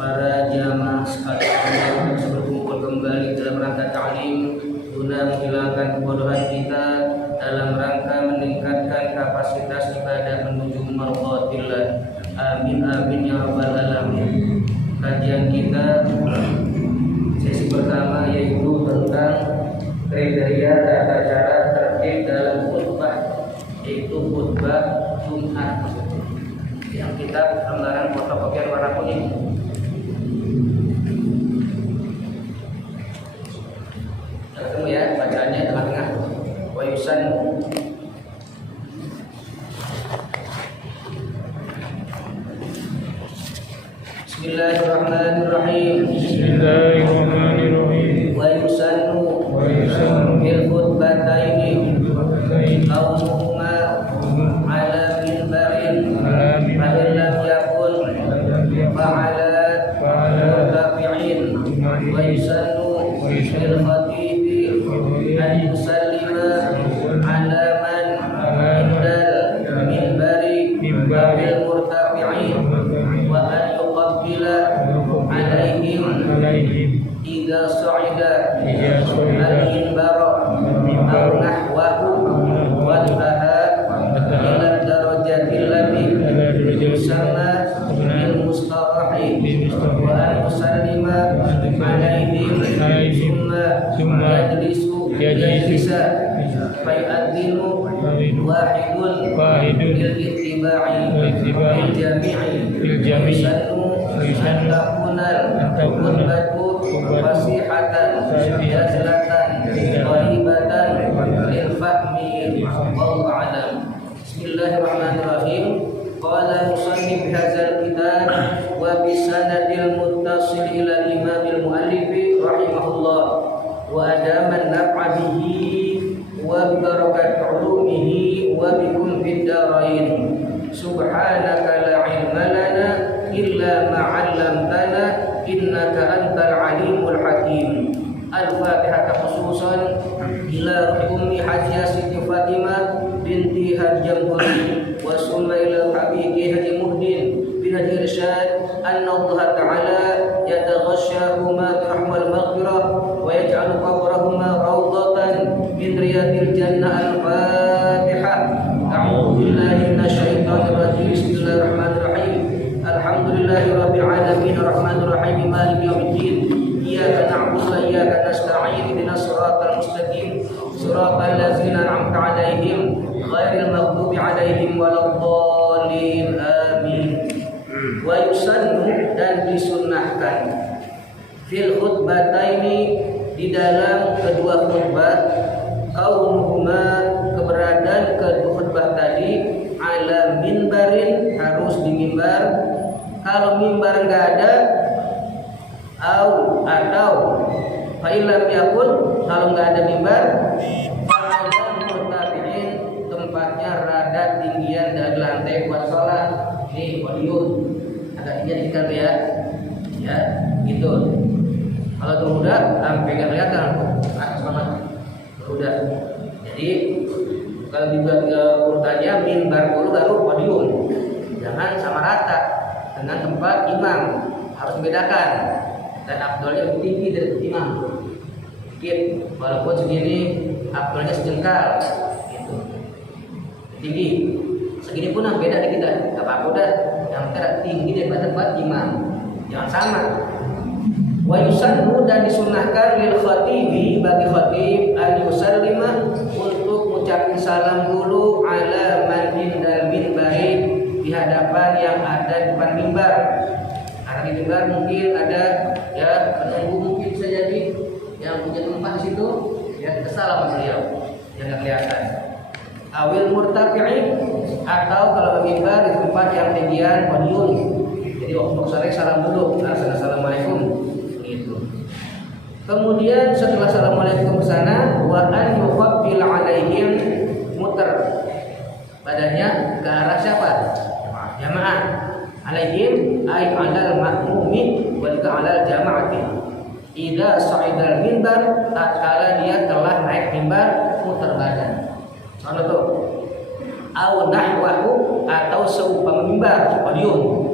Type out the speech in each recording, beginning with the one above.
Para jamaah sekalian berkumpul kembali dalam rangka ta'lim guna menghilangkan kebodohan kita dalam rangka meningkatkan kapasitas ibadah menuju mardhatillah. Amin amin ya rabbal alamin. Kajian kita sesi pertama yaitu tentang kriteria tata cara tertib dalam khutbah, yaitu khutbah Jumat. Yang kita lembaran fotokopian warna kuning. Ketemu ya, bacaannya tengah-tengah. Wa yusannu. Bismillahirrahmanirrahim. Bismillahirrahmanirrahim. Wa yusannu fil khutbataini qawluhuma ala minbarin fa in lam yakun fa'ala murtafi'in. Wa yusannu fil khatibi an yusallima ala man indal minbari bil murtafi'in wa an yuqabbila alaihim idza sa'ida al-minbara aw nahwahu wa taha ila darajati allati yusamma bil mustarahi wa an yusallima alaihim thumma yajlisa fa yu'adhdhinu wahidun bil ittiba'i bil jami'i an takuna fasihatan jazlatan qaribatan lil fahmi wallahu a'lam. Bismillahirrahmanirrahim. Qala musannif hadzal kitab wa bi sanadil muttasil ila imamil muallif rahimahullah wa adama an-naf'a bihi wa bi barakati ulumihi wa bikum fid darain. Subhanaka la ilma lana illa ma 'allamtana innaka antal alimul hakim. Al-Fatihah khususan ila ummi Hajiah Siti Fatimah binti Hajjam wa summa ila habibi Haji Muhdin bin Haji Irsyad anna Allah ta'ala yataghashshahuma bi rahmal maghfirah wa yaj'alu qabrahuma rawdatan min riyadil jannah. Al-Fatihah. A'udzu billahi minasyaitonir rajim. Bismillahirrahmanirrahim. Alhamdulillahirabbil alamin arrahmanir rahim maliki yaumiddin. Iyyaka na'budu wa iyyaka nasta'in ihdinas siratal mustaqim siratal ladzina an'amta 'alaihim ghairil maghdubi 'alaihim waladdallin. Amin. Wa yusannu, dan disunnahkan, fil khutbataini, di dalam kedua khutbah, kaunuhuma, keberadaan kedua khutbah tadi, ala minbarin, harus di mimbar. Kalau mimbar enggak ada, atau fa illam yakun, kalau enggak ada mimbar, fa'ala murtafi'in, tempatnya rada tinggian dari lantai buat sholat. Ini podium agak tinggi dikit ya, ya gitu. Kalau terudah sampai nggak kelihatan atas banget terudah. Jadi kalau dibuat urutannya mimbar dulu baru podium, jangan sama rata dengan tempat imam, harus membedakan. Dan afdalnya lebih tinggi dari imam dikit, walaupun segini afdalnya sejengkal gitu, tinggi segini pun beda dikit, nggak apa-apa udah, yang penting tinggi daripada tempat imam, jangan sama. Wa yusannu, dan disunahkan lil khatibi, bagi khatib, an yusallima, untuk mengucapkan salam dulu ala man indal minbari, di hadapan yang ada di depan mimbar. Karena di mimbar mungkin ada ya penunggu, mungkin bisa jadi yang punya tempat di situ, ya kita salam beliau yang nggak kelihatan. Awil murtafi'in, atau kalau mimbar di tempat yang tinggian podium, jadi waktu sore salam dulu, assalamualaikum gitu. Kemudian setelah assalamualaikum ke sana, wa an yuqabbil alaihim, muter badannya ke arah siapa? Jamaah. alaihim ay 'alal ma'mumi wa 'alal jama'ati. Idza sa'idal mimbar, tatkala dia telah naik mimbar muter badan. Contoh tuh, au nahwahu, atau seumpama mimbar podium.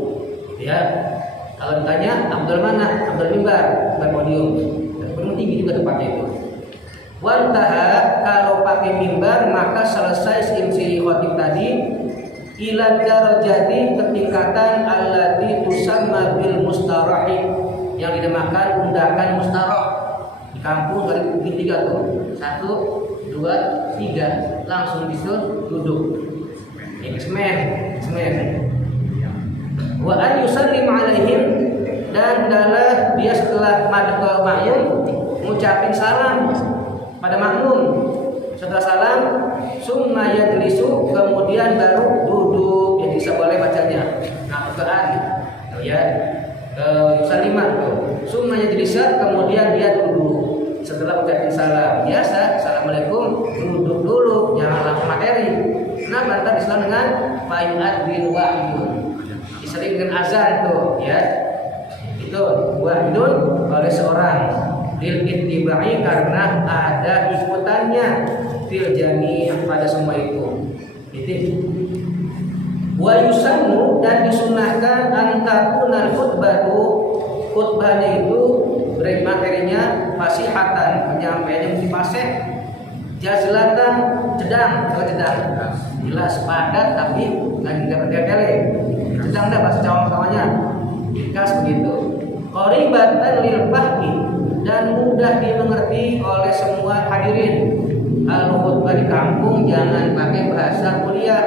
Ya, kalau ditanya Abdul mana? Abdul mimbar, podium. Podium tinggi juga tempatnya itu. Wantaha, kalau pakai mimbar maka selesai si khotib tadi ila darajati, ketingkatan allati tusamma bil mustarahi, yang dinamakan undakan mustarah. Di kampung dari bukit 3 tuh. 1, 2, 3 langsung disuruh duduk. Semen. Wa an yusallim alaihim, dan adalah dia setelah madhab ke makmum ngucapin salam pada makmum. Setelah salam summa yajlisu, kemudian baru duduk. Jadi bisa boleh bacanya Al-Qur'an ya. Salimat tuh. Summa yajlisa, kemudian dia duduk setelah ucapin salam. Biasa assalamualaikum duduk dulu, jangan langsung materi. Kenapa? Ntar Islam dengan fa'inat bin wahidun, disering dengan azan tuh ya. Itu wahidun oleh seorang lil ittiba'i, karena ada ikutannya fil jami' pada semua itu. Wa yusannu, dan disunahkan antakunal khutbatu, khutbahnya itu materinya fasihatan, penyampaiannya mesti fasih, jazlatan cedang, jelas padat tapi nggak bertele-tele, cedang dah bahasa Jawa-Jawanya, ringkas begitu. Qaribatan lil fahmi, dan mudah dimengerti oleh semua hadirin. Kalau khutbah di kampung jangan pakai bahasa kuliah.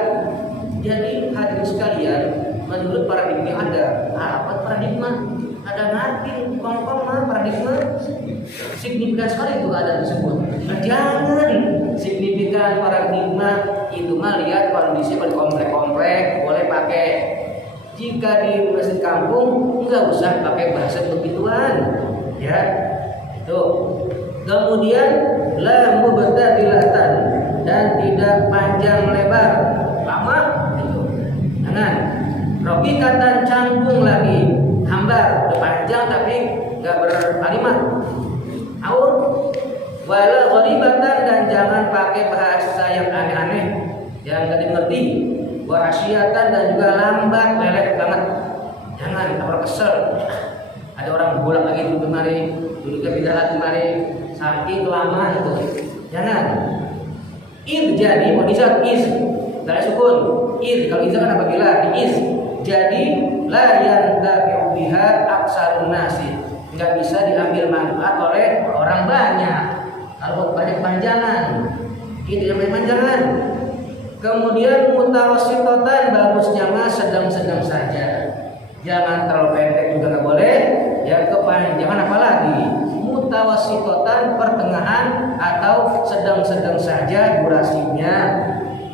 Jadi hadirin sekalian, menurut paradigma ada apa paradigma? Ada nanti kongkong paradigma signifikan sekali itu ada disebut. Nah, jangan signifikan paradigma itu mah lihat kondisi pada komplek-komplek boleh pakai. Jika di masjid kampung nggak usah pakai bahasa begituan, ya. Itu. Kemudian la mubtadilatan, dan tidak panjang lebar, lama itu. Jangan. Robikatan canggung lagi, hambar, udah panjang tapi nggak berkalimat. Aur wala gharibatan, dan jangan pakai bahasa yang aneh-aneh, yang nggak dimengerti. Wahasiatan, dan juga lambat, lelet banget. Jangan, kalau kesel. Ada orang bolak lagi duduk kemari, duduknya pindah lagi kemari, saking lama itu. Jangan. Jadi modisat is, dari sukun. Kalau izah kan apabila di is, jadi la yantafi'u biha aksarun nasi, nggak bisa diambil manfaat oleh orang banyak. Kalau banyak panjangan, itu yang panjangan. Kemudian mutawassitotan, bagusnya mah sedang-sedang saja. Jangan terlalu pendek juga nggak boleh. Ya, kepanjangan apalagi. Mutawassitotan, pertengahan atau sedang-sedang saja durasinya.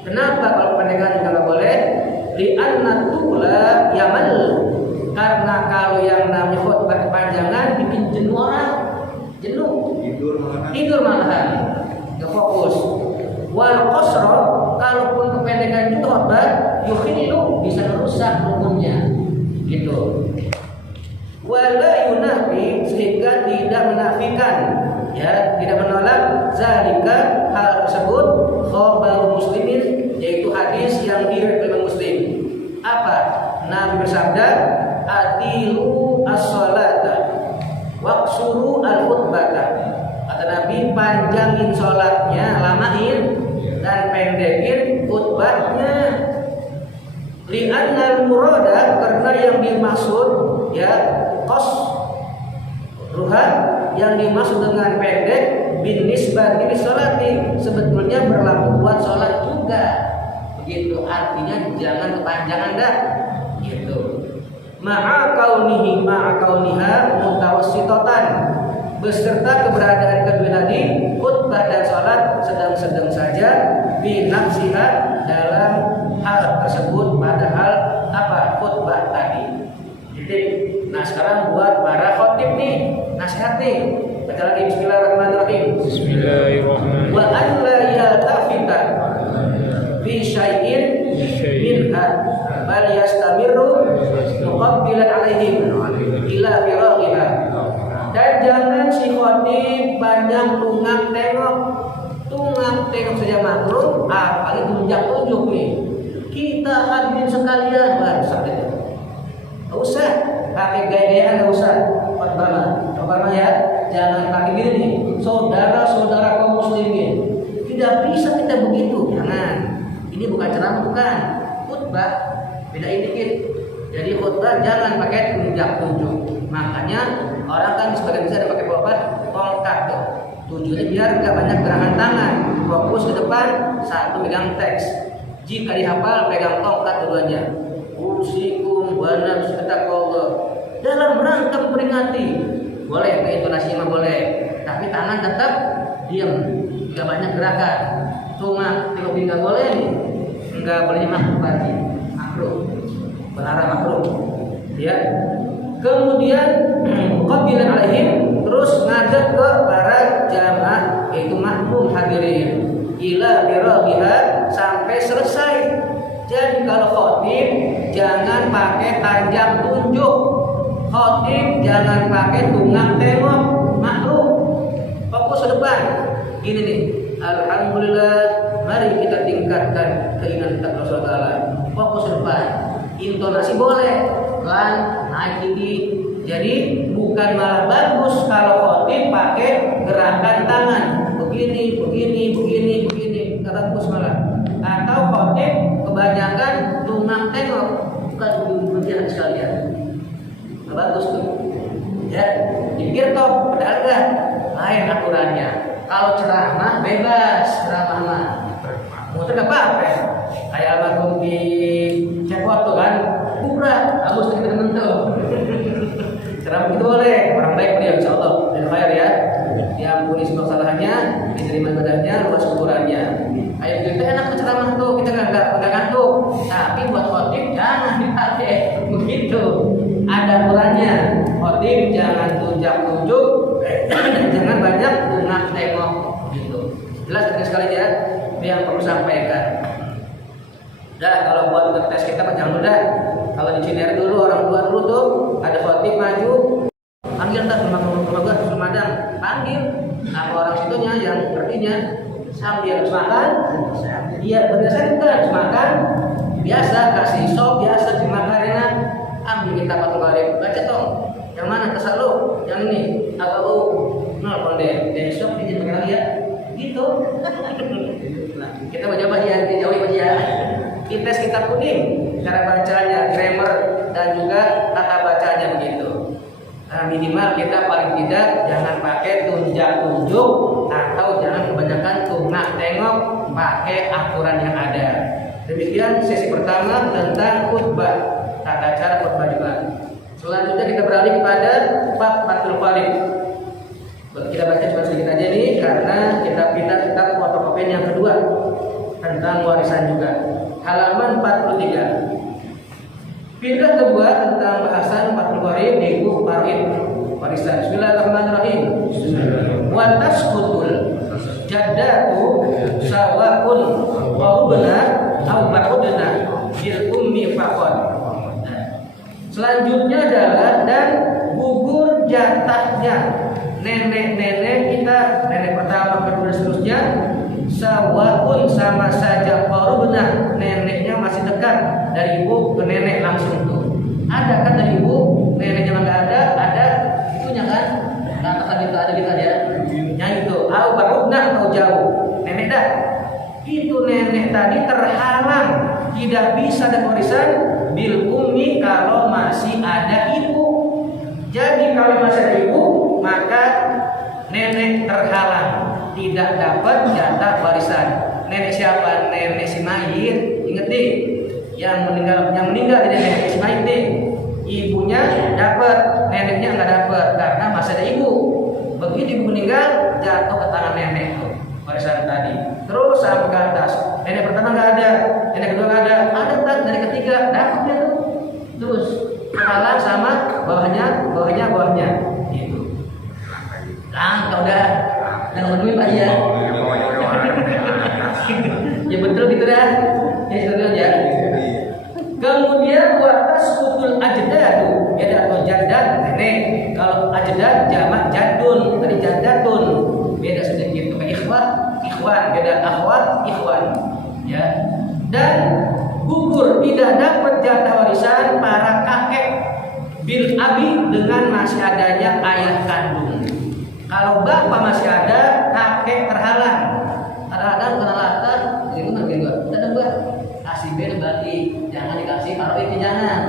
Kenapa kalau pendekan juga nggak boleh? Li'anna tula yamal, karena kalau yang namanya khutbah kepanjangan bikin jenuh orang, tidur malahan, nggak fokus. Wal qasra, kalaupun kependekan itu khutbah yukhillu, bisa merusak rukunnya, gitu. Wala yunafi, sehingga tidak menafikan, ya, tidak menolak zalika, hal tersebut khabar muslimin, yaitu hadis yang diriwayatkan Muslim. Apa? Nabi bersabda, atilu as-salata waqsuru al-khutbata. Kata Nabi, panjangin sholatnya, lamain, dan pendekin khutbahnya. Li'annal murada, karena yang dimaksud, ya, qas ruha, yang dimaksud dengan pendek, bin nisbati sholati, sebetulnya berlaku buat sholat juga. Begitu, artinya jangan kepanjangan dah, gitu. Ma'a kauniha mutawassitotan, beserta keberadaan kedua tadi, khutbah dan sholat sedang-sedang saja, binafsiha, dalam hal tersebut, padahal apa? Khutbah tadi. Jadi, nah sekarang buat para khotib nih, nasihat nih. Baca lagi bismillahirrahmanirrahim. Bismillahirrahmanirrahim. Wa an la yaltafita fi syai'in minha bal yastamirru muqabbilan alaihim ila firaqiha. Dan jangan si khotib banyak tengok saja makruh, apalagi tunjuk nih. Kita hadirin sekalian bangsa itu. Enggak usah pakai gaya-gayaan, enggak usah. Pertama ya, jangan pakai gini nih. Saudara-saudara kaum muslimin, tidak bisa kita begitu. Jangan. Ini bukan ceramah, bukan khutbah. Beda dikit. Jadi khutbah jangan pakai tunjuk. Makanya orang kan sebagian besar ada pakai tongkat tuh. Tujuannya biar nggak banyak gerakan tangan, fokus ke depan, satu pegang teks. Jika dihafal pegang tongkat keduanya. Usikum wa nafsi taqwa. Dalam rangka memperingati. Boleh ke intonasi mah boleh, tapi tangan tetap diam, nggak banyak gerakan. Cuma tiup nggak boleh nih, nggak boleh makruh, melarang makruh. Ya. Kemudian qabilan alaihim, terus ngadep ke para jamaah yaitu makmum hadirin ila birabiha sampai selesai. Jadi kalau khotib jangan pakai tanjak tunjuk, khotib jangan pakai tunggak tengok, makruh. Fokus ke depan. Gini nih, alhamdulillah, mari kita tingkatkan keinginan kita kepada Allah. Fokus ke depan. Intonasi boleh, pelan, naik tinggi. Jadi bukan malah bagus kalau khotib pakai gerakan tangan begini, nggak bagus malah. Atau khotib kebanyakan tunggak tengok, bukan begini sekalian, nggak bagus tuh. Ya, dipikir toh, padahal kan lain aturannya. Kalau ceramah bebas, ceramah mah muter nggak apa-apa. Kayak almarhum di Cepot tuh kan, bukan, harus temen tuh. Ceramah itu boleh, orang baik dia insya Allah dan khair ya. Diampuni semua kesalahannya, diterima ibadahnya, luas kuburannya. Ayo kita enak ceramah tuh, kita nggak ngantuk. Tapi buat khotib jangan dipakai begitu. Ada aturannya. Khotib jangan tunjuk, jangan banyak tengok gitu. Jelas sekali ya, yang perlu sampaikan. Dah kalau buat tes kita jangan udah. Kalau di Ciner dulu orang tua dulu tuh ada khotib maju, panggil tak rumah gua Sumadang, panggil apa orang situnya yang artinya sambil makan, dia berdasarkan makan biasa kasih sop biasa dimakan enak, ambil kita patung bareng baca tong, yang mana kesal lu, yang ini agak lu nol konde, dari sop dia pakai ya, gitu. Kita mencoba ya dijauhi ya. Tes kitab kuning, cara bacanya, grammar dan juga tata bacanya begitu. Nah, minimal kita paling tidak jangan pakai tunjuk atau jangan kebanyakan tunggak tengok, pakai aturan yang ada. Demikian sesi pertama tentang khutbah, tata cara khutbah juga. Selanjutnya kita beralih kepada bab fathul qarib. Kita baca cuma sedikit aja nih karena kita fotokopian yang kedua tentang warisan juga. Halaman 43. Pindah kedua tentang bahasan fathul qarib yaitu warisan. Bismillahirrahmanirrahim. Wa tasqutul jaddatu sawa'un qarubna aw ba'udna bil ummi faqad. Selanjutnya adalah dan gugur jatahnya nenek-nenek kita, nenek pertama, kedua, dan seterusnya. Sawa'un sama saja qarubna, neneknya masih dekat dari ibu ke nenek langsung tuh. Ada kan dari ibu, neneknya nggak ada itunya kan? Katakan itu ada kita ya. Yang itu, au ba'udna atau jauh. Nenek dah. Itu nenek tadi terhalang, tidak bisa ada warisan bil ummi kalau masih ada ibu. Jadi kalau masih ada ibu, maka nenek terhalang, tidak dapat jatah warisan. Nenek siapa? Nenek si mayit. Ingat nih, yang meninggal tidak nenek si mayit nih. Ibunya dapat, neneknya nggak dapat karena masih ada ibu. Begitu ibu meninggal, jatuh ke tangan nenek tuh warisan tadi. Terus sampai ke atas. Nenek pertama nggak ada, nenek kedua nggak ada, tak dari ketiga dapatnya tuh. Terus terhalang sama bawahnya, gitu. Langkah udah. Dan menuin Pak ya. Ya betul gitu dah. Ya betul ya. Kemudian watas kutul ajdadu jadat nenek. Kalau ajdad jamak jadun, tadi jadatun. Beda sedikit. Ikhwan, beda akhwat, ikhwan. Ya. Dan gugur tidak dapat jatah warisan para kakek bil abi dengan masih adanya ayah kandung. Kalau bapak masih ada, kakek terhalang. Kadang-kadang kena latar, gimana gitu? Kita buat kasih bel bagi, jangan dikasih kalau itu jangan.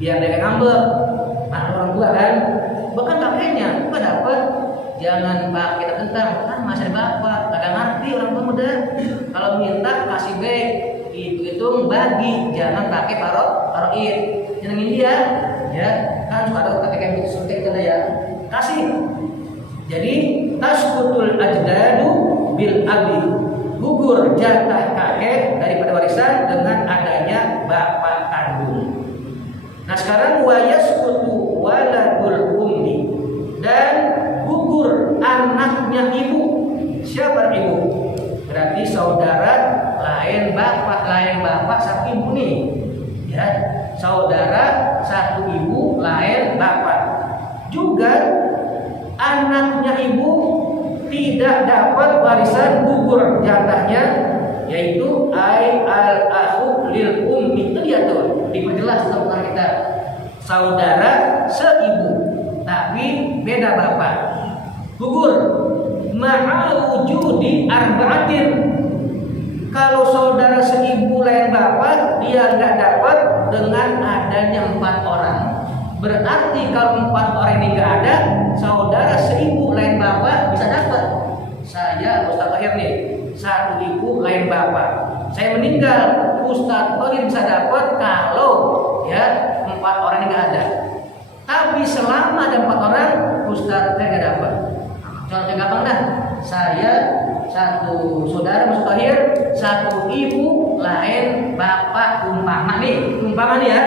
Biar dia ngambek. Nah, orang tua kan, bahkan kakeknya apa dapat? Jangan pak kita tentang kan masih ada bapak, kadang ngerti orang tua muda. Kalau minta kasih bel, itu bagi, jangan pakai paroid. Nyenengin dia, ya kan suka ada kakek yang suntik gitu ya, kasih. Jadi tasqutul ajdadu bil abi, gugur jatah kakek daripada warisan dengan adanya bapak kandung. Nah sekarang wayasqutu waladul ummi, dan gugur anaknya ibu. Siapa ibu? Berarti saudara lain bapak satu ibu nih, ya saudara satu ibu lain bapak. Juga anaknya ibu tidak dapat warisan, gugur jatahnya, yaitu ai al akhu lil ummi. Itu dia tuh diperjelas tentang kita, saudara seibu tapi beda bapak, gugur ma'al wujudi arba'atin. Kalau saudara seibu lain bapak, dia nggak dapat dengan adanya 4 orang. Berarti kalau 4 orang ini nggak ada, saudara seibu lain bapak bisa dapat. Saya Ustaz Tahir nih, satu ibu lain bapak. Saya meninggal, Ustaz Tahir bisa dapat kalau ya 4 orang ini nggak ada. Tapi selama ada 4 orang, Ustaz Tahir nggak dapat. Contohnya gampang dah. Saya satu saudara Ustaz Tahir, satu ibu lain bapak, umpama nih ya.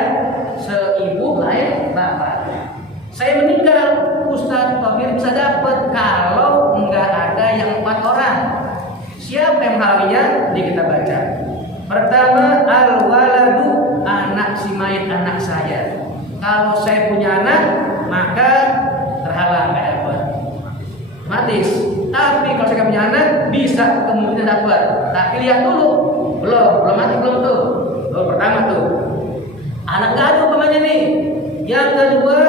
Seibu lain bapak. Saya meninggal, Ustaz Tahir bisa dapat kalau enggak ada yang 4 orang. Siapa yang menghalanginya? Ini kita baca. Pertama, al-waladu, anak si mayit anak saya. Kalau saya punya anak, maka terhalang enggak dapat. Matis. Tapi kalau saya punya anak, bisa kemungkinan dapat. Tapi lihat dulu, belum mati belum tuh. Pertama tuh, anak nggak ada umpamanya nih. Yang kedua,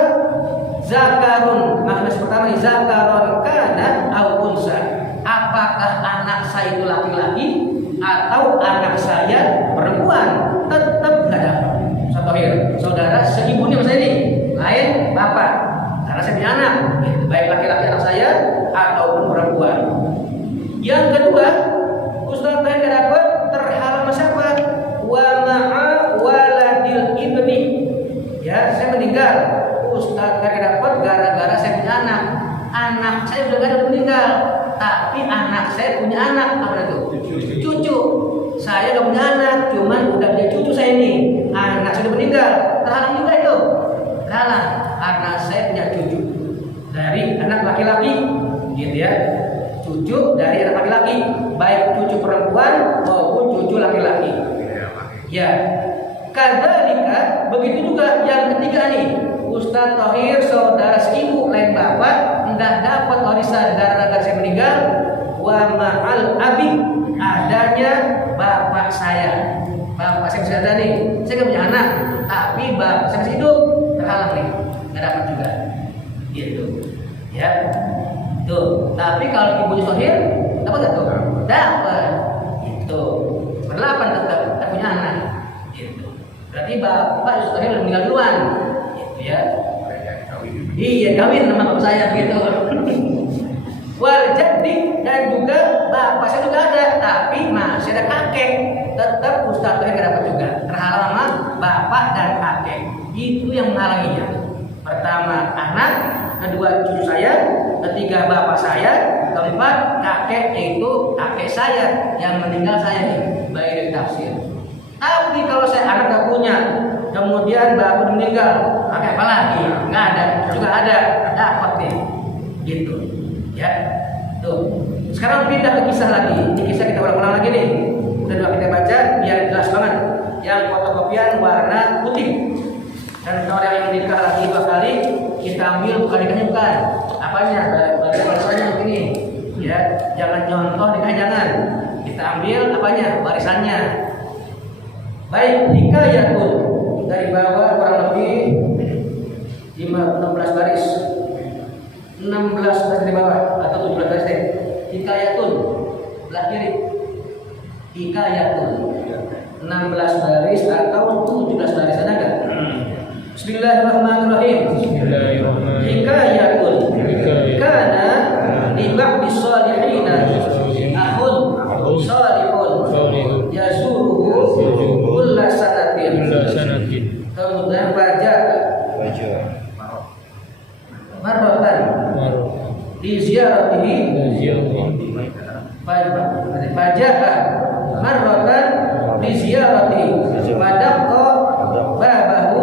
zakarun. Maksudnya pertama nih, zakarun kana au unsa. Apakah anak saya itu laki-laki atau anak saya perempuan? Tetap nggak dapat. Saudara seibunya saya ini lain bapak, karena saya punya anak, baik laki-laki anak saya ataupun perempuan. Yang kedua, Ustaz Tahir nggak dapat, terhalang siapa? Wa ma'a waladil ibni. Ya, saya meninggal, Ustaz Tahir dapat gara-gara saya punya anak. Anak saya udah gak ada meninggal, tapi anak saya punya anak. Apa itu? Cucu. Saya gak punya anak, cuman udah punya cucu saya ini. Anak sudah meninggal, terhalang juga itu. Terhalang, karena saya punya cucu dari anak laki-laki, gitu ya. Cucu dari anak laki-laki, baik cucu perempuan maupun cucu laki-laki. Ya, kadzalika begitu juga yang ketiga nih. Ustaz Tahir saudara seibu lain bapak enggak dapat warisan gara-gara saya meninggal. Wa ma'al abi, adanya bapak saya. Bapak saya masih ada nih. Saya enggak punya anak, tapi bapak saya masih hidup, terhalang nih. Enggak dapat juga. Gitu. Ya. Tuh, tapi kalau ibunya Tahir dapat enggak tuh? Dapat. Itu. Berdelapan tetap punya anak. Gitu. Berarti bapak Tahir udah meninggal duluan. Ya, iya kawin sama bapak saya gitu. Wal jaddi, dan juga bapak saya juga ada, tapi masih ada kakek. Tetap Ustaz Tahir dapat juga, terhalang sama bapak dan kakek. Itu yang menghalanginya. Pertama anak, kedua cucu saya, ketiga bapak saya, keempat kakek, yaitu kakek saya yang meninggal saya nih, baik dari tafsir. Tapi kalau saya anak gak punya, kemudian bapak meninggal, pakai apa lagi? Nggak ada, juga ada, dapat nih, gitu, ya. Tuh, sekarang pindah ke kisah lagi. Ini kisah kita ulang-ulang lagi nih. Udah dua kita baca, biar jelas banget. Yang fotokopian warna putih, dan kalau yang yang nikah lagi 2 kali kita ambil bukan nikahnya, bukan apanya, bagian warisannya begini ya, jangan nyontoh nikah, jangan kita ambil apanya, warisannya. Baik, hikayatun dari bawah kurang lebih 16 baris, 16 baris dari bawah atau 17 baris deh. Hikayatun belah kiri, hikayatun 16 baris atau 17 baris, ada nggak? Bismillahirrahmanirrahim. Hikayatun kana libak bisolihina ahun solihun yasuruhu kulla sanatin. Kemudian baca marrotan di ziaratihi baca marrotan di ziaratihi padaqqa babahu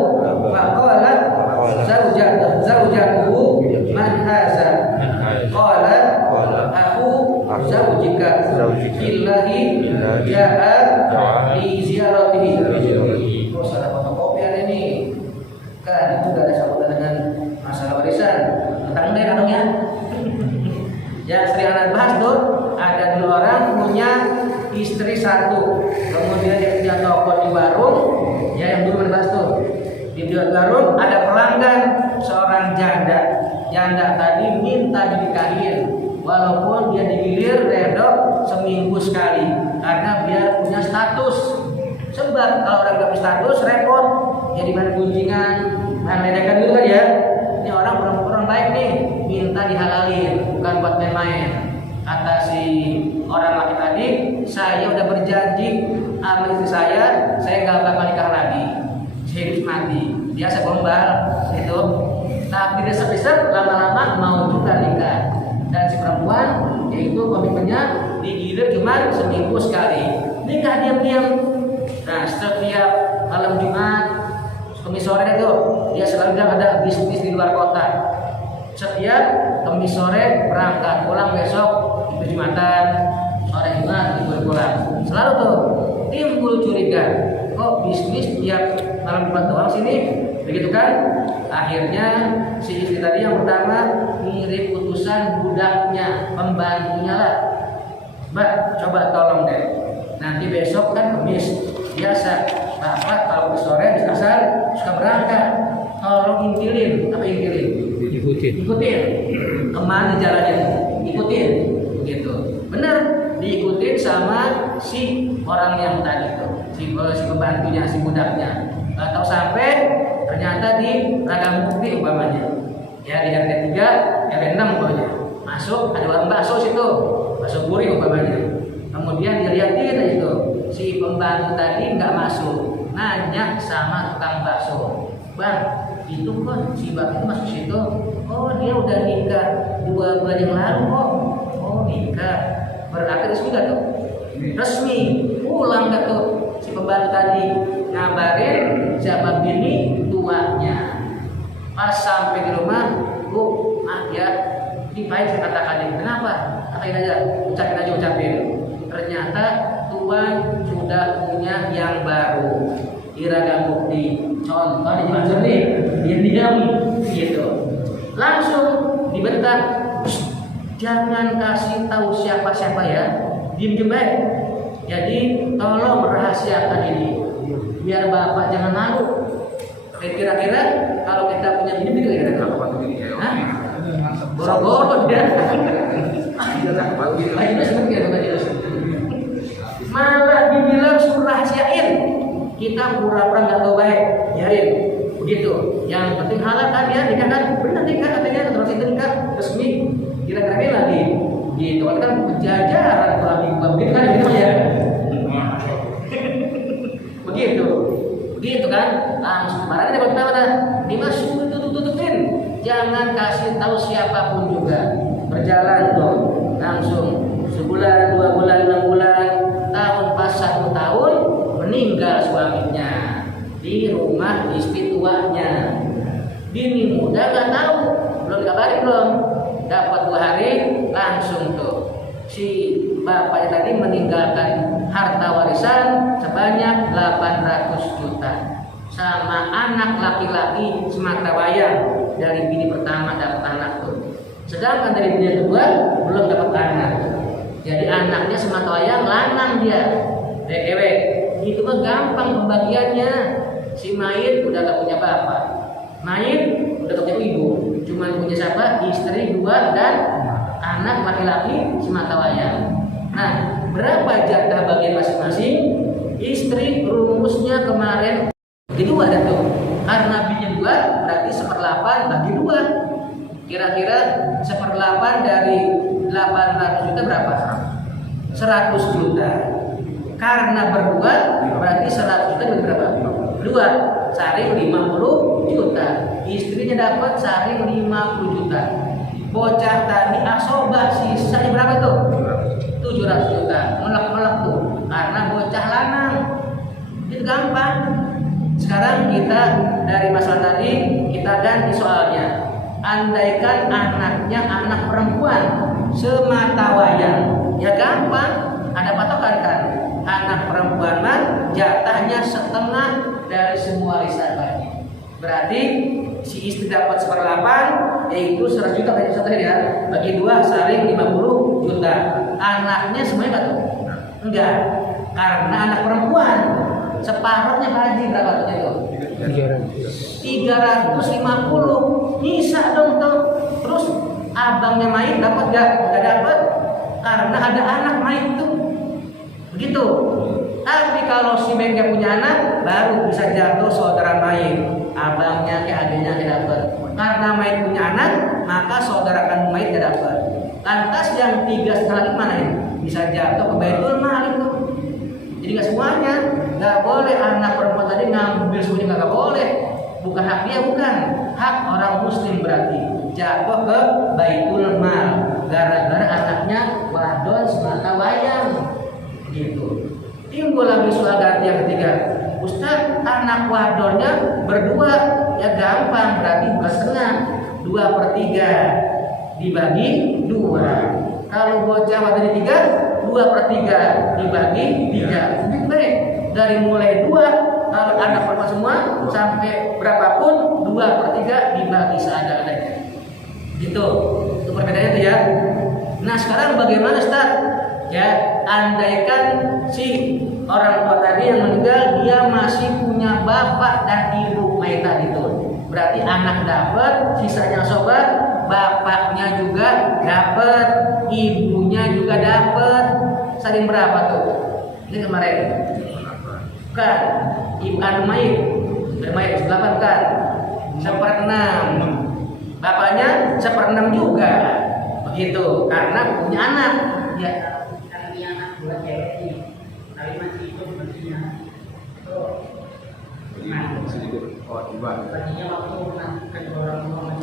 faqalat zawjatuhu man haza qala aku zawjika billahi ja'a di ziaratihi. Oh, salah fotokopi ada ini kan, itu gak ada sangkutan dengan masalah warisan. Tentang deh katanya yang sering anak bahas tuh, ada 2 orang punya istri 1, kemudian dia punya toko di warung ya, yang dulu bahas tuh di warung ada pelanggan seorang janda tadi minta dinikahin, walaupun dia digilir redok seminggu sekali karena biar punya status. Sebab kalau orang gak punya status repot, jadi bahan gunjingan, bahan ledekan gitu kan ya. Ini orang baik nih, minta dihalalin, bukan buat main-main. Kata si orang laki tadi, saya udah berjanji sama istri saya gak bakal nikah lagi, saya hidup mati. Biasa gombal gitu. Tapi desep-desep lama-lama mau juga nikah. Dan si perempuan yaitu komitmennya digilir cuma seminggu sekali, nikah diam-diam. Nah, setiap malam Jumat, Kamis sore itu dia selalu ada bisnis di luar kota. Setiap Kamis sore berangkat, pulang besok itu Jumatan, sore Jumat itu pulang. Selalu tuh timbul curiga, kok bisnis tiap malam Jumat doang sini, begitu kan? Akhirnya si istri tadi yang pertama ngirim utusan budaknya, pembantunya lah, Mbak coba tolong deh, nanti besok kan Kamis biasa, Bapak kalau sore di asar suka berangkat, tolong intilin, apa intilin? Ikutin, kemana jalannya? Ikutin, gitu. Bener, diikutin sama si orang yang tadi tuh, si pembantunya, si budaknya. Atau sampai ternyata di Ragam Bukti umpamanya, ya di RT 3, RT 6 umpamanya, masuk ada warung bakso situ, bakso gurih umpamanya. Kemudian dilihatin aja itu si pembantu tadi nggak masuk, nanya sama tukang bakso, Bang, itu kok si Bang itu masuk situ? Oh, dia udah nikah 2 bulan yang lalu kok. Oh, nikah, berarti resmi nggak tuh? Resmi, pulang nggak tuh si pembantu tadi ngabarin siapa bini tuanya. Pas sampai di rumah, Bu, maaf ya, ini baik saya katakan, kenapa? Katakan aja, ucapin. Ternyata Tuhan sudah punya yang baru di Ragam Bukti. Contoh di Mansur nih, diam gitu. Langsung dibentak, jangan kasih tahu siapa-siapa ya, diem baik. Jadi tolong rahasiakan ini, biar bapak jangan malu. Kira-kira kalau kita punya bini kira-kira berapa waktu ini? Boro-boro dia. Malah dibilang suruh rahasiain, kita pura-pura nggak tahu baik, biarin begitu. Yang penting halal kan ya, nikah kan benar nikah katanya, terus itu nikah resmi, kira-kira lagi gitu kan penjajaran kalau minggu begitu kan gitu ya. begitu kan, langsung kemarin dapat tahu dah, dimasukin tutupin, jangan kasih tahu siapapun juga. Berjalan tuh langsung sebulan, 2 bulan, 6 bulan, tahun pas 1 tahun meninggal suaminya di rumah istri tuanya. Bini muda nggak tahu, belum dikabarin belum, dapat 2 hari langsung tuh si bapaknya tadi meninggalkan harta warisan sebanyak 800 juta. sama anak laki-laki semata wayang dari bini pertama dapat anak tuh. Sedangkan dari bini kedua belum dapat anak. Jadi anaknya semata wayang lanang dia, dewek. Itu mah gampang pembagiannya. Si mayit udah gak punya bapak, mayit udah gak punya ibu, cuman punya siapa? Istri 2 dan anak laki-laki semata wayang. Nah, berapa jatah bagian masing-masing? Istri rumusnya kemarin bagi 2 ada tuh. Karena bini 2 berarti 1/8 bagi 2. Kira-kira 1/8 dari 800 juta berapa? 100 juta. Karena berdua berarti 100 juta bagi berapa? 2, saring 50 juta. Istrinya dapat saring 50 juta. Bocah tadi asobah sisanya berapa tuh? 700 juta. Melek-melek tuh. Karena bocah lanang. Itu gampang. Sekarang kita dari masalah tadi kita ganti soalnya. Andaikan anaknya anak perempuan semata wayang, ya gampang. Ada patokan kan? Anak perempuan mah jatahnya setengah dari semua warisan bayi. Berarti si istri dapat 1/8, yaitu 100 juta kayak tadi ya. Bagi 2 saling 50 juta. Anaknya semuanya enggak tuh? Enggak. Karena anak perempuan separuhnya haji berapa tuh itu? 350. Bisa dong tuh. Terus abangnya main dapat enggak? Enggak dapat. Karena ada anak main tuh. Begitu. Tapi kalau si Mega punya anak, baru bisa jatuh saudara main. Abangnya ke adiknya ke dapat. Karena main punya anak, maka saudara kandung main ke dapat. Lantas yang 3 lagi mana ya? Bisa jatuh ke Baitul Mal itu. Jadi nggak semuanya, nggak boleh anak perempuan tadi ngambil semuanya, nggak boleh. Bukan hak dia, bukan hak orang Muslim berarti jatuh ke Baitul Mal gara-gara anaknya wadon semata wayang. Gitu. Timbul lagi soal ganti yang ketiga. Ustaz, anak wadonnya berdua, ya gampang, berarti bukan setengah, 2/3 dibagi 2. Kalau bocah wadon 3, 2/3 dibagi 3. Baik, dari mulai 2 kalau anak perempuan semua sampai berapapun 2/3 dibagi seadanya. Gitu. Itu perbedaannya tuh ya. Nah sekarang bagaimana Ustaz? Ya, andaikan si orang tua tadi yang meninggal dia masih punya bapak dan ibu mayat tadi itu, berarti anak dapat, sisanya sobat, bapaknya juga dapat, ibunya juga dapat. Saling berapa tuh? Ini kemarin kan ibu anu mayit bermayat 8 kan 1/6, bapaknya 1/6 juga begitu karena punya anak ya. Buat cewek ini, tapi masih hidup baginya. Masih hidup. Oh, tiba. Baginya waktu kedua orang tua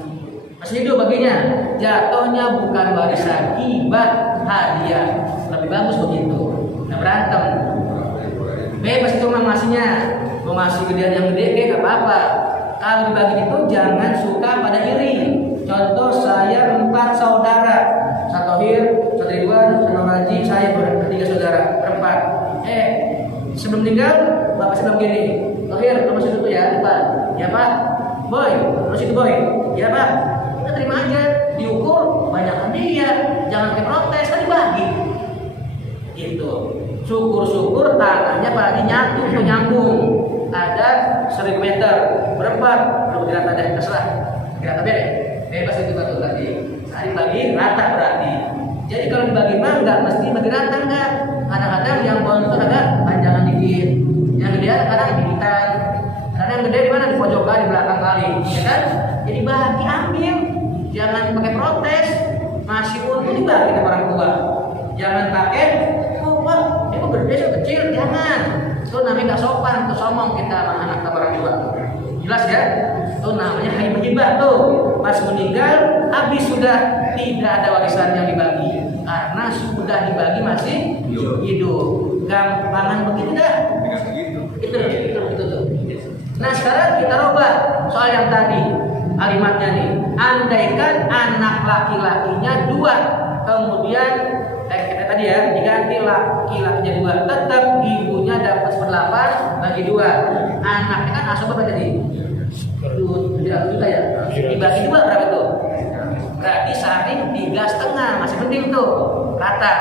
masih hidup baginya. Jatuhnya bukan warisan, hibah, hadiah. Lebih bagus begitu. Nggak berantem. Bebas itu mah ngasihnya. Mau ngasih gedean yang gede, nggak apa-apa. Kalau dibagi itu jangan suka pada iri. Contoh saya 4 saudara. Satohir, Satriwan, Sanoraji, saya bertiga saudara, berempat. Sebelum meninggal, bapak saya bilang gini, Tohir, lu masih dulu ya, Pak. Ya Pak. Boy, lu situ Boy. Ya Pak. Kita terima aja, diukur, banyakkan dia, jangan kayak protes, kan dibagi. Gitu. Syukur-syukur tanahnya Pak Haji nyatu, nyambung. Ada 1000 meter, berempat, lu tidak ada, terserah. Tidak ada bebas itu batu tadi. Saling bagi rata berarti. Jadi kalau dibagi mah nggak mesti bagi rata enggak. Kadang-kadang yang bontot agak panjangan dikit, yang gede kadang digitan. Karena yang gede di mana di pojokan di belakang kali, ya kan? Jadi bagi ambil, jangan pakai protes. Masih untung dibagi sama orang tua. Jangan pakai, oh Pak, itu gede kecil, jangan. Itu namanya nggak sopan, itu somong kita sama anak sama orang tua. Jelas ya? Itu namanya hibah tuh. Pas meninggal, habis sudah tidak ada warisan yang dibagi karena sudah dibagi masih hidup. Gampangan begitu dah. Itu tuh. Nah sekarang kita rubah soal yang tadi kalimatnya nih. Andaikan anak laki-lakinya 2, kemudian kita tadi ya, diganti laki-lakinya 2, tetap ibunya dapat 1/8 bagi 2. Anaknya kan asal berapa tadi? 7 juta ya. Dibagi 2 berapa tuh? Berarti sehari 3,5, masih penting tuh, rata.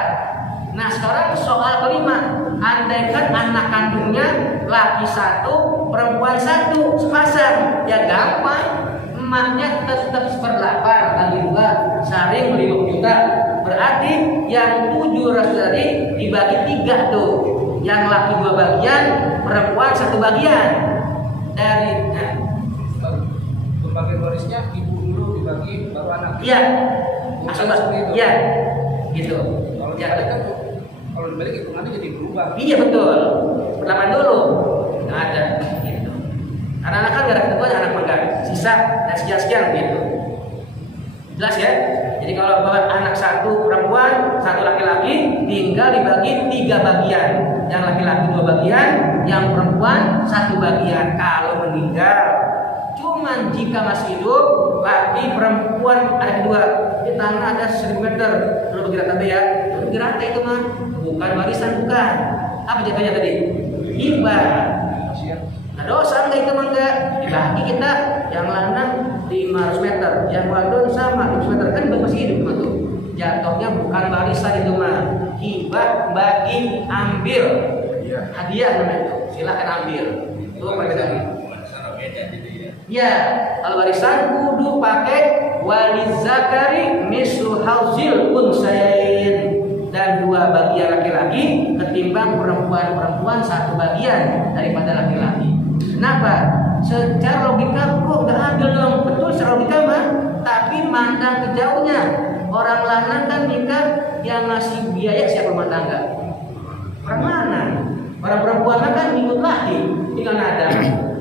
Nah sekarang soal kelima, andaikan anak kandungnya laki 1, perempuan 1, sepasang, ya gampang. Emaknya tetap 1/8 bagi 2, saring 50 juta. Berarti yang 700 tadi dibagi 3 tuh. Yang laki 2 bagian, perempuan 1 bagian. Dari pembagian warisnya ibu dulu dibagi baru anak. Iya. Iya. Gitu. Kalau ya. dibalik kan kalau dibalik hitungannya jadi berubah. Iya betul. 8 dulu. Nggak ada gitu. Anak-anak kan gak ada ketentuan anak pegang, sisa dan sekian-sekian gitu. Jelas ya? Jadi kalau bapak anak 1 perempuan, 1 laki-laki, tinggal dibagi 3 bagian. Yang laki-laki 2 bagian, yang perempuan 1 bagian. Kalau meninggal, cuman jika masih hidup, laki perempuan ada kedua. Di tanah ada 1000 meter. Lalu bagi rata ya? Lalu bagi rata itu mah bukan warisan, bukan. Apa jatuhnya tadi? Hibah. Nah dosa enggak itu mah enggak. Dibagi kita yang lanang 500 meter, yang wadon sama 500 meter, kan masih hidup mah tuh. Jatuhnya bukan warisan itu mah. Hibah, bagi, ambil. Hadiah namanya itu. Silakan ambil. Itu perbedaannya. Ya, kalau warisan kudu pakai walizakari mislu hauzil unsayain, dan 2 bagian laki-laki ketimbang perempuan 1 bagian daripada laki-laki. Kenapa? Secara logika kok nggak adil dong. Betul secara logika mah, tapi mandang ke jauhnya. Orang lanang kan nikah yang ngasih biaya siapa rumah tangga? Orang lanang. Orang perempuan kan ikut laki, tinggal nada.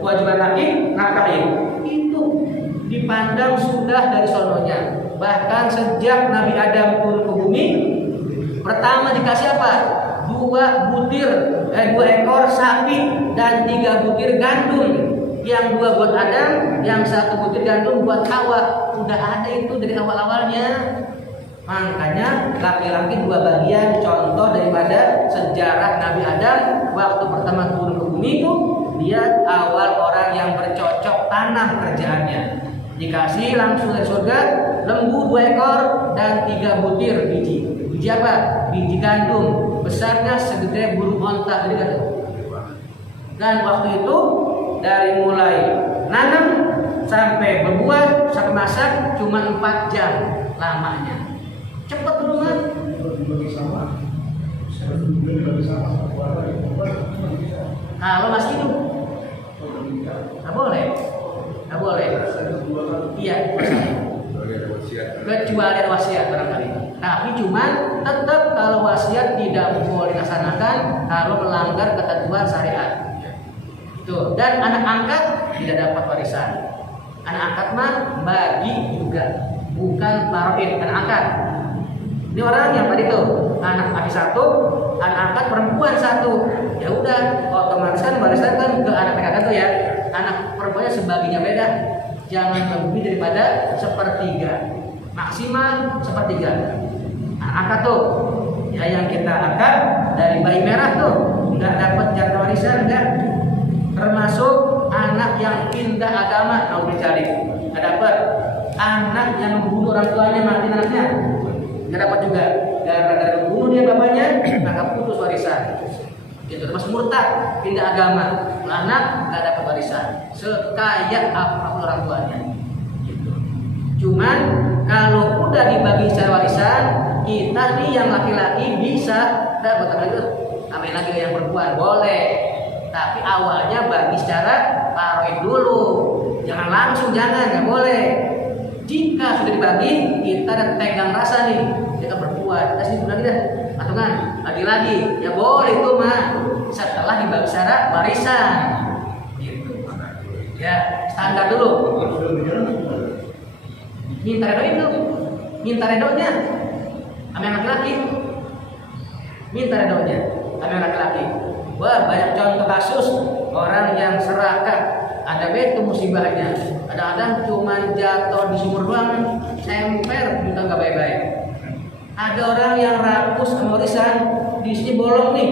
Kewajiban laki nafkahin. Itu dipandang sudah dari sononya. Bahkan sejak Nabi Adam turun ke bumi, pertama dikasih apa? 2 ekor sapi dan 3 butir gandum. Yang 2 buat Adam, yang 1 butir gandum buat Hawa. Udah ada itu dari awal-awalnya. Makanya laki-laki 2 bagian, contoh daripada sejarah Nabi Adam waktu pertama turun ke bumi itu, dia awal orang yang bercocok tanam kerjaannya. Dikasih langsung dari surga lembu 2 ekor dan 3 butir biji. Biji apa? Biji gandum. Besarnya segede burung onta, jadi gandum. Dan waktu itu dari mulai nanam sampai berbuah sampai masak cuma 4 jam lamanya. Cepat dulu kan? Kalau masih hidup, nggak boleh, nggak boleh. Iya, kecuali ada wasiat barangkali. Tapi cuman tetap kalau wasiat tidak boleh dilaksanakan kalau melanggar ketentuan syariat. Tuh, dan anak angkat tidak dapat warisan. Anak angkat mah bagi juga, bukan taroin anak angkat. Ini orang yang tadi tuh anak laki 1, anak angkat perempuan 1. Ya udah, otomatis kan warisan kan ke anak angkat tuh ya. Anak perempuannya sebaginya beda. Jangan lebih daripada 1/3. Maksimal 1/3. Anak angkat tuh, ya yang kita angkat dari bayi merah tuh nggak dapat jatah warisan, enggak. Termasuk anak yang pindah agama, mau dicari nggak dapat. Anak yang membunuh orang tuanya, mati anaknya nggak dapat juga. Gara-gara membunuh dia bapaknya, maka putus warisan. Itu termasuk murtad, pindah agama. Anak nggak dapat warisan, sekaya apapun orang tuanya. Gitu. Cuman kalau udah dibagi secara warisan, kita nih yang laki-laki bisa dapat itu. Tambahin lagi yang perempuan boleh. Tapi awalnya bagi secara taroid dulu. Jangan langsung, jangan, nggak boleh. Jika sudah dibagi, kita ada tegang rasa nih, kita berbuat, kita sini lagi dah, patungan, lagi-lagi, ya boleh itu mah, setelah dibagi secara warisan, gitu. Ya standar dulu. Minta redoin tuh, minta redonya, sama yang laki-laki, minta redonya, sama yang laki-laki. Wah banyak contoh kasus orang yang serakah. Ada itu musibahnya. Kadang-kadang cuma jatuh di sumur doang, semper juga nggak baik-baik. Ada orang yang rakus sama warisan, di sini bolong nih.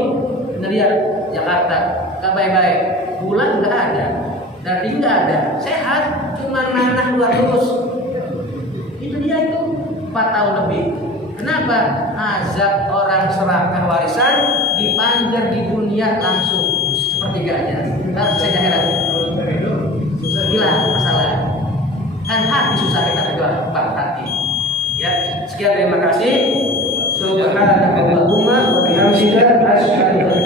Nah, lihat Jakarta, nggak baik-baik. Bulan nggak ada, daging nggak ada, sehat, cuma nanah luar terus. Itu dia itu 4 tahun lebih. Kenapa? Azab orang serakah warisan dipanjer di dunia langsung sepertiganya. Ntar saya heran. Gila masalah. Kan hati susah kita pegang, bab hati. Ya, sekian terima kasih. Subhanakallahumma wa bihamdika asyhadu